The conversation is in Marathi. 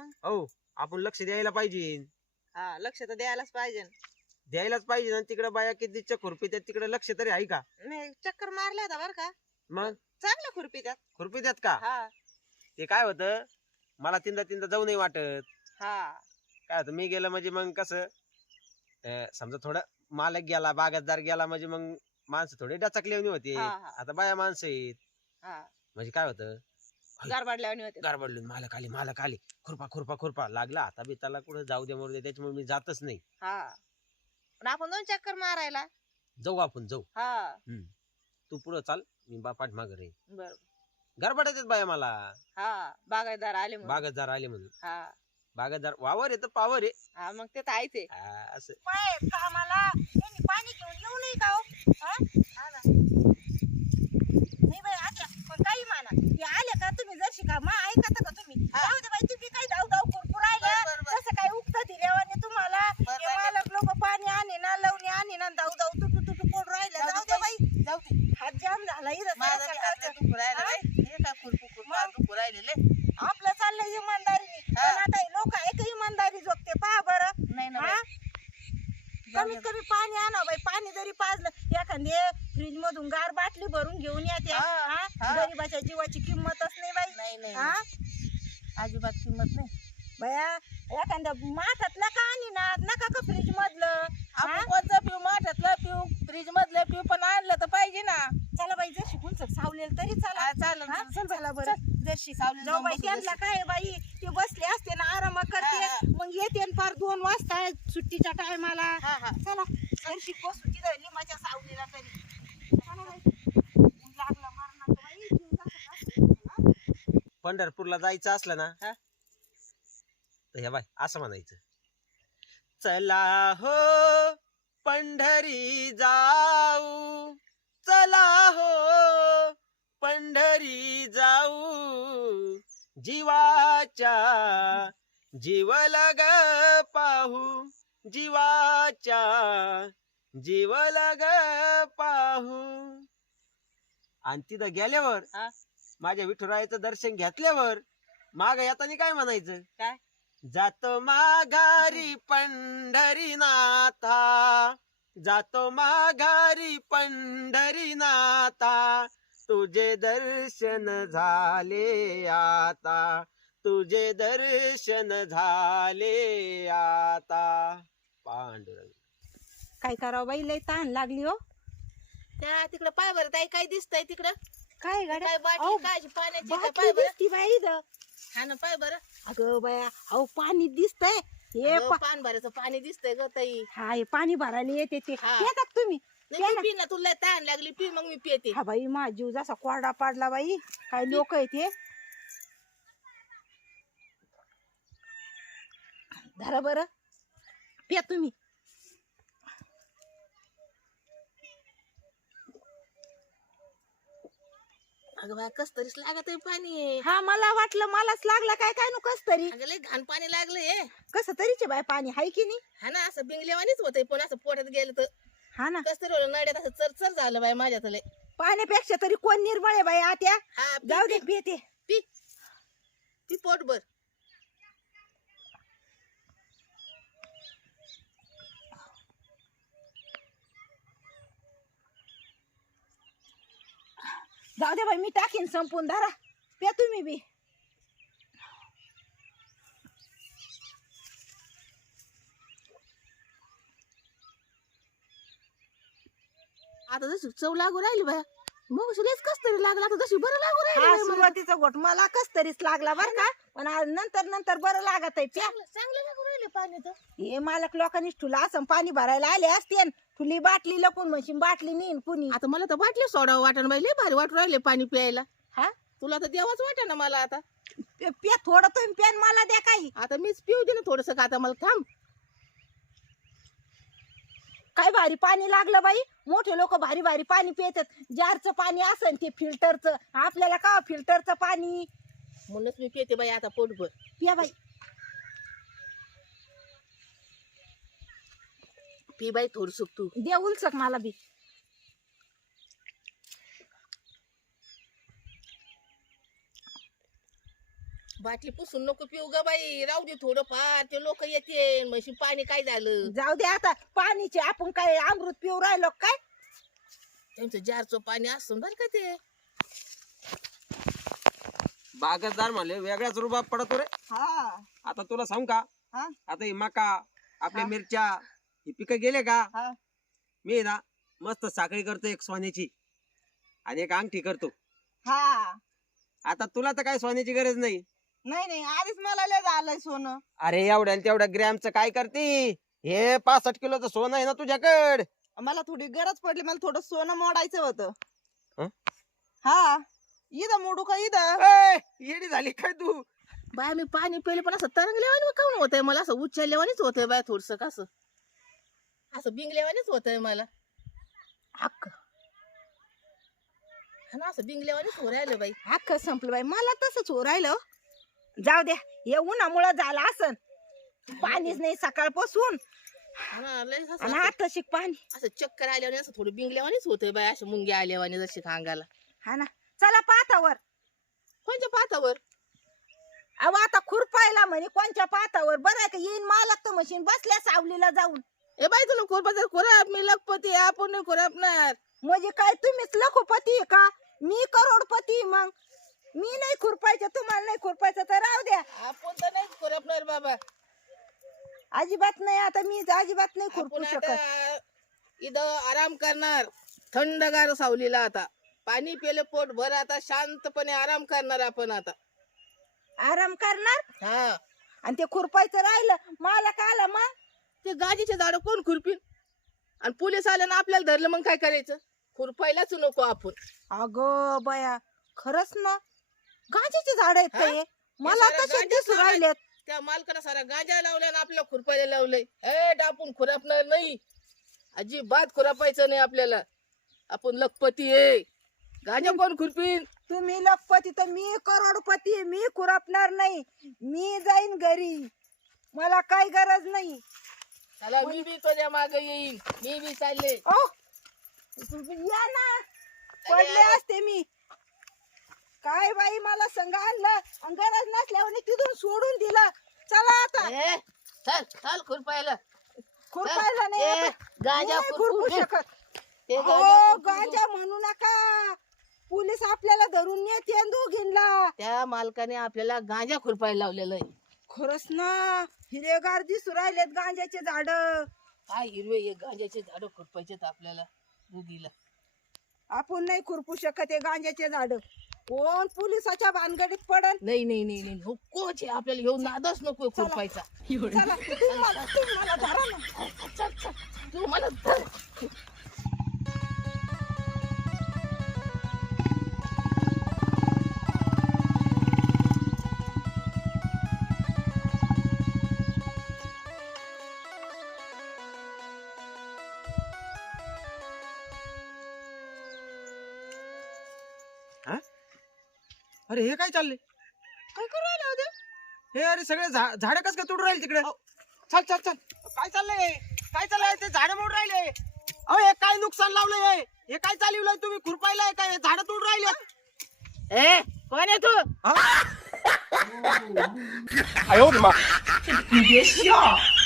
मग हो आपण लक्ष द्यायला पाहिजे. हा लक्ष तर द्यायलाच पाहिजे. द्यायलाच पाहिजे. आणि तिकडे बाया किती खुरपी त्यात तिकडे लक्ष तरी आहे का? नाही चक्कर मारल्या होता बर का. मग चांगलं खुरपी त्यात. खुरपी त्यात का? हा ते काय होतं मला तीनदा जाऊ नाही वाटत. हा काय होतं मी गेलं म्हणजे मग कसं समजा थोडं मालक गेला बागायतदार गेला म्हणजे मग माणसं थोडे डचकलेवणी होते. हा, हा. आता बाया माणसं आहेत हा म्हणजे काय होतं गारबाडल्यावानी होते. गारबडलून मालक आली खुरपा लागला आता बी त्याला कुठं जाऊ दे मरू दे त्याच्यामुळे मी जातच नाही. हा पण आपण 2 चक्कर मारायला जाऊ आपण जाऊ. हा तू पुढं चाल मी बापाट मागे रे. बर गरबडत येत बाया मला. हा बागायतदार आले म्हणून. बागायतदार आले म्हणून. हा बागायतदार वावर येत पावर आहे. हा मग ते तर आहेच आहे. असं कामाला त्यांनी पाणी घेऊन येऊ नाही का हो? हा ना. नाही बाई आता पण काही म्हणा हे आले का तुम्ही जर शिका मा ऐकता का तुम्ही? जाऊ दे बाई तुम्ही काही धाव कुरकुर राहिला तसं काही उगतं दिल्यावाने तुम्हाला हे मालक लोक पाणी आणि ना लावणी आणि ना धाव तुटू कोण राहिलं जाऊ दे बाई जाऊ दे. हात जाम झाला इथं आपलं चाललंय इमानदारीने पण आता लोक एक इमानदारी जोगते पहा बरं. नाही ना हा? कमीत कमी पाणी आणा बाई. पाणी जरी पाजलं एखादे फ्रीज मधून गार बाटली भरून घेऊन येते. गरीबाच्या जीवाची किंमतच नाही बाई. नाही हा अजिबात किंमत नाही. बया एखाद्या माठातलं का आणि ना नका का फ्रीज मधलं. आपण कोणतं पिऊ माठातलं पिऊ फ्रीज मधलं पिऊ पण आणलं तर पाहिजे ना. चला बाई जर शिकून सावलेल तरी चला. चालेल चला बरं जशी जाऊ बाई त्यांना काय बाई ते बसले असते ना आराम करते मग येते फार 2 वाजता सुट्टीच्या टायमाला. चला जरशी बसू तिथं लिंबाच्या सावलीला तरी. चला बाई लागला मरणाचं बाई जीव जातो का? पंढरपूरला जायचं असलं ना तर हे बाय असं म्हणायचं चला हो पंढरी जाऊ चला हो पंढरी जाऊ जीवाच्या जीव लग पाहू जीवाच्या जीव लग पाहू. आणि तिथं गेल्यावर माझ्या विठुरायाचं दर्शन घेतल्यावर माग येताना काय म्हणायचं? काय? जातो माघारी पंढरीनाथा जातो माघारी पंढरीनाथा तुझे दर्शन झाले आता तुझे दर्शन झाले आता. पांडुरंग काय करावं बाई लय ताण लागली हो. त्या तिकडे पाय बरं ताई काय दिसतंय तिकडं? काय गाड्या काय बाटली काय पाण्याची काय बाटली पाय बरं? दिसती बाई इथं. हा ना पाय बरं. अगं बाया अहो पाणी दिसतंय हे अगं, पान भरायचं पाणी दिसतंय ग ताई. हा हे पाणी भरायला येते ते हा. येतात तुम्ही. नाही पी ना तुला ताण लागली पी मग मी पिते. हा बाई माझा जीव जसा कोरडा पाडला बाई. काय लोक आहेत हे. धरा बरं प्या तुम्ही. अगं बाय कस तरीच लागत आहे पाणी. हा मला वाटलं मलाच लागला काय काय नु कस तरी अगं लय घाण पाणी लागलंय. कसं तरीचे बाय पाणी हाय की नाही. हा ना असं बिंगल्यावानीच होतंय पण असं पोटात गेलं तर हा ना कस तरी नड्यात असं चरचर झालं बाय माझ्या तले. पाण्यापेक्षा तरी कोण निर्मळ आहे बाई आत्या. हा जाऊ दे पिते. पी पी पोटभर. जाऊ दे बाई मी टाकीन संपून धरा प्या तुम्ही बी. आता जशी चव लागू राहिली बाय मग सुलेच कस तरी लागला आता जशी बरं लागू हा राहिली सुरुवातीचा घोट मला कस तरीच लागला बर का पण आज नंतर बरं लागत आहे प्या. चांगलं लागू राहिले पाणी तर. हे मालक लोकांनी ठुला असं पाणी भरायला आले असते ठुली बाटली लपून म्हणशील बाटली नेईन कुणी. आता मला तर बाटली सोडावं वाटण बाई लय भारी वाटू राहिले पाणी प्यायला. हा तुला तर देवाच वाटण ना मला आता. प्या थोडं तुम्ही प्यान मला द्या काही. आता मीच पिऊ दे ना थोडस का आता मला थांब. काय भारी पाणी लागलं बाई. मोठे लोक भारी भारी पाणी पितात. जारचं पाणी असन ते फिल्टरचं आपल्याला का फिल्टरचं पाणी. म्हणूनच मी पिते बाई आता पोटभर. पिया बाई पी बाई थोडस तू. दे उलसक मला बी. बाटली पुसून नको पिऊ ग बाई, राहू दे थोडं फार, ते लोक येते म्हशी पाणी काय झालं. जाऊ दे आता, पाणीचे आपण काय अमृत पिऊ राहिलो काय? त्यांचं जारचं पाणी असतं बरं का ते. बागायतदार म्हणले वेगळाच रुबाब पडतो रे. हा आता तुला सांगू का, हा? आता ही मका आपल्या हा. मिरच्या ही पिकं गेले का, हा. मी ना मस्त साखळी करतो एक सोन्याची आणि एक अंगठी करतो. हा आता तुला तर काय सोन्याची गरज नाही. नाही नाही, आधीच मला लय झालंय सोनं. अरे एवढ्या आणि तेवढ्या ग्रॅमचं काय करते, हे 65 किलोचं सोनं आहे ना तुझ्याकड. मला थोडी गरज पडली, मला थोडं सोनं मोडायचं होतं. हं? हा इथं मोडू का इथं? ए, येडी झाली काय तू. बाय मी पाणी पिले पण असं तरंगल्यावानी काऊन होतंय मला, असं उच्चारल्यावानीच होतंय बाय, थोडस कसं असं बिंगल्यावानीच होतंय मला. हक्क हा ना, असं बिंगल्यावानीच हो राहिलं बाई. हक्क संपलं बाई, मला तसंच हो राहिलं. जाऊ द्या, हे उन्हामुळं झालं असन. पाणीच नाही सकाळपासून, हा ना, लय असं- आणि असं आता शिक पाणी. असं चक्कर आल्यावानी, असं थोडं बिंगल्यावानीच होतंय बाय, असं मुंग्या आल्यावानी जशी अंगाला. हा ना, चला पातावर. कोणत्या पातावर? अहो आता खुरपायला म्हणे कोणच्या पातावर, बरं आहे का येईन मालक तर मशीन बसल्या सावलीला जाऊन. ए बाई तुला कोरपातर कोराप, मी लखपती, आपण नाही कोरापणार. म्हणजे काय तुम्हीच लखोपती आहे का? मी करोडपती. मग मी नाही खुरपायचं, तुम्हाला नाही खुरपायचं तर राहू द्या. आपण तर नाही कोरापणार बाबा. अजिबात नाही, आता मी अजिबात नाही खुरपू आपण शकत. आता इथं आराम करणार थंडगार सावलीला. आता पाणी पेले पोट भर, आता शांतपणे आराम करणार आपण आता. आराम करणार हा, आणि ते खुरपायचं राहिलं मालक आला मग. ते गाजीचे झाड कोण खुरपीन, आणि पोलीस आले ना आपल्याला धरलं, मग काय करायचं? खुरपायलाच नको आपण. अगं बया, खरंच ना, गांजाची झाड आहेत हा? ते. मला सारं तसे गांजाच दिसू राहिलेत. त्या मालकाला सारा गांजा लावलाय ना आपल्या खुरपायला लावलंय. हे डापून खुरपणार नाही, अजिबात खुरपायचं नाही आपल्याला. आपण लखपती आहे, गांजा कोण खुरपीन? तुम्ही लखपती तर मी करोडपती आहे. मी खुरपणार नाही, मी जाईन घरी, मला काही गरज नाही. चला मी बी तुझ्या मागे येईन, मी बी चालले. ओ या ना, पडले असते मी. काय बाई मला संग आणलं आणि गरज नसल्यावर तिथून सोडून दिलं. चला आता ए, चल चल खुरपायला. खुरपायला नाही ए, आता. गांजा नाही खुरपू खुरपू. शकत. ते अहो, गांजा खुरपू. गांजा म्हणू नका, पोलीस आपल्याला धरून नेते दोघींना. त्या मालकाने आपल्याला गांजा खुरपायला लावलेलं आहे. खरंच ना, हिरेगार दिसू राहिलेत गांजाचे झाड. काय हिरवे हे गांजाचे झाड खुरपायचे आपल्याला दुधीला. आपण नाही खुरपू शकत हे गांजाचे झाड. कोण पोलिसाच्या भानगडीत पडन. नाही नाही नाही नाही, नकोच हे आपल्याला घेऊन नादच नको खुरपायचा. चला तुम्हाला धरा ना. चल चल, तू मला धर. अरे हे काय चाललंय, काय करू राहिले होते? हे अरे सगळे झाड कस काय तोडून राहिले तिकडे. चल चल चल, काय चाललंय, काय चाललंय, ते झाड मोड राहिले. अहो हे काय नुकसान लावलंय, हे काय चालवलंय तुम्ही, खुरपायला काय झाड तोडून राहिले. ए, कोण आहे तू? 哎呦我的妈！你别笑。